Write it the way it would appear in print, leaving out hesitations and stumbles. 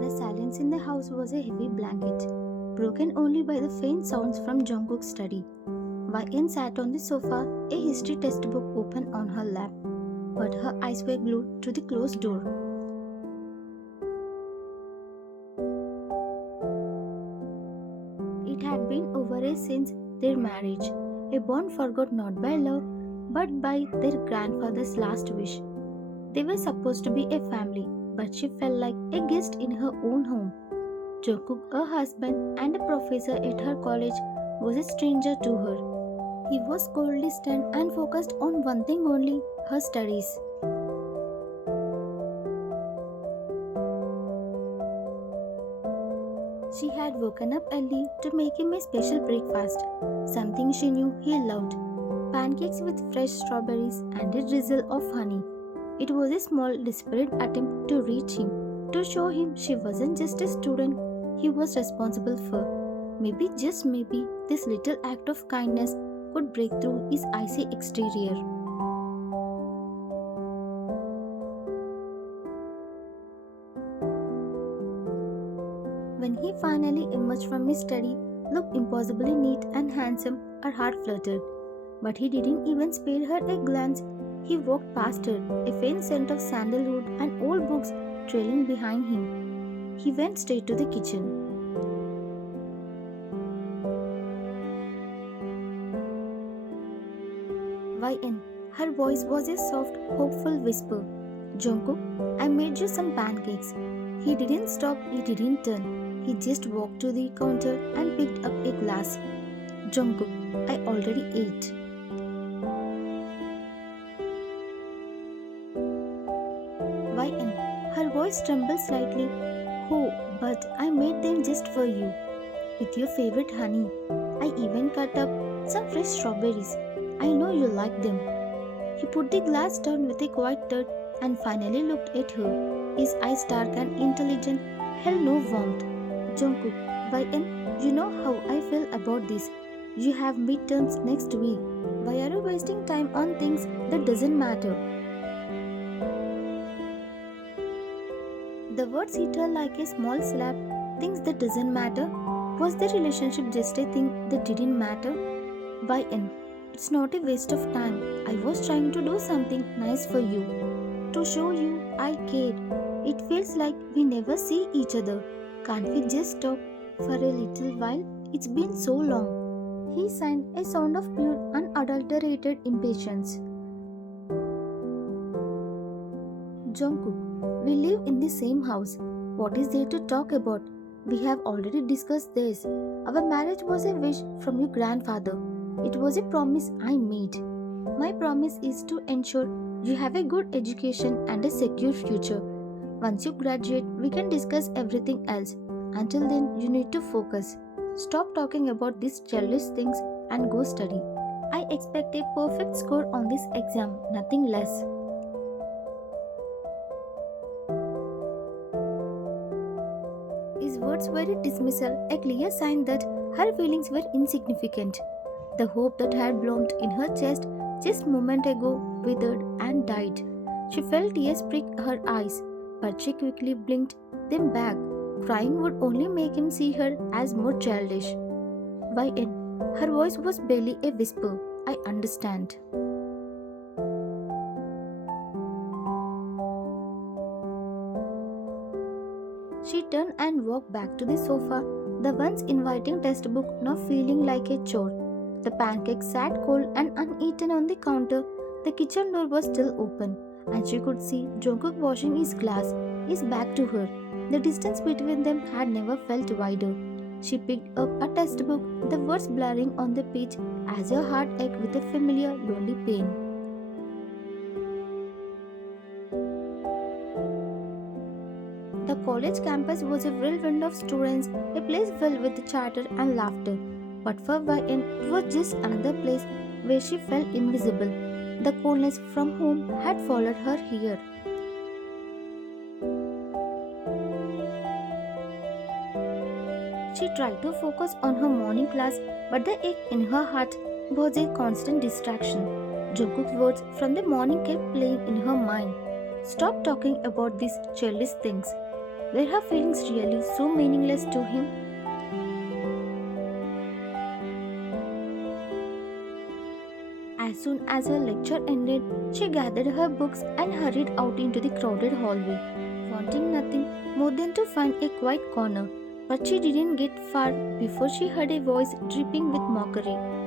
The silence in the house was a heavy blanket, broken only by the faint sounds from Jungkook's study. Wai-in sat on the sofa, a history textbook open on her lap, but her eyes were glued to the closed door. It had been over a since their marriage, a bond forgot not by love, but by their grandfather's last wish. They were supposed to be a family, but she felt like a guest in her own home. Jungkook, her husband and a professor at her college, was a stranger to her. He was coldly stern and focused on one thing only, her studies. She had woken up early to make him a special breakfast, something she knew he loved, pancakes with fresh strawberries and a drizzle of honey. It was a small, desperate attempt to reach him, to show him she wasn't just a student he was responsible for. Maybe, just maybe, this little act of kindness could break through his icy exterior. When he finally emerged from his study, looked impossibly neat and handsome, her heart fluttered. But he didn't even spare her a glance. He walked past her, a faint scent of sandalwood and old books trailing behind him. He went straight to the kitchen. Why in? Her voice was a soft, hopeful whisper. Jungkook, I made you some pancakes. He didn't stop, he didn't turn. He just walked to the counter and picked up a glass. Jungkook, I already ate. Why in? Her voice trembled slightly. Oh, but I made them just for you. With your favorite honey. I even cut up some fresh strawberries. I know you like them. He put the glass down with a quiet thud and finally looked at her. His eyes dark and intelligent, held no warmth. Jungkook, why and you know how I feel about this. You have midterms next week. Why are you wasting time on things that doesn't matter? The words hit her like a small slap. Things that doesn't matter. Was the relationship just a thing that didn't matter? Why in? It's not a waste of time. I was trying to do something nice for you. To show you I cared. It feels like we never see each other. Can't we just talk for a little while? It's been so long. He sang a sound of pure, unadulterated impatience. Jungkook, we live in the same house. What is there to talk about? We have already discussed this. Our marriage was a wish from your grandfather. It was a promise I made. My promise is to ensure you have a good education and a secure future. Once you graduate, we can discuss everything else. Until then, you need to focus. Stop talking about these childish things and go study. I expect a perfect score on this exam, nothing less. His words were a dismissal, a clear sign that her feelings were insignificant. The hope that had bloomed in her chest just a moment ago withered and died. She felt tears prick her eyes, but she quickly blinked them back. Crying would only make him see her as more childish. Why in? Her voice was barely a whisper. I understand. She turned and walked back to the sofa, the once inviting textbook now feeling like a chore. The pancakes sat cold and uneaten on the counter. The kitchen door was still open, and she could see Jungkook washing his glass, his back to her. The distance between them had never felt wider. She picked up a textbook, the words blurring on the page as her heart ached with a familiar, lonely pain. The college campus was a whirlwind of students, a place filled with chatter and laughter. But for Vayan, it was just another place where she felt invisible. The coldness from home had followed her here. She tried to focus on her morning class, but the ache in her heart was a constant distraction. Jungkook's words from the morning kept playing in her mind. Stop talking about these childish things. Were her feelings really so meaningless to him? As soon as her lecture ended, she gathered her books and hurried out into the crowded hallway, wanting nothing more than to find a quiet corner. But she didn't get far before she heard a voice dripping with mockery.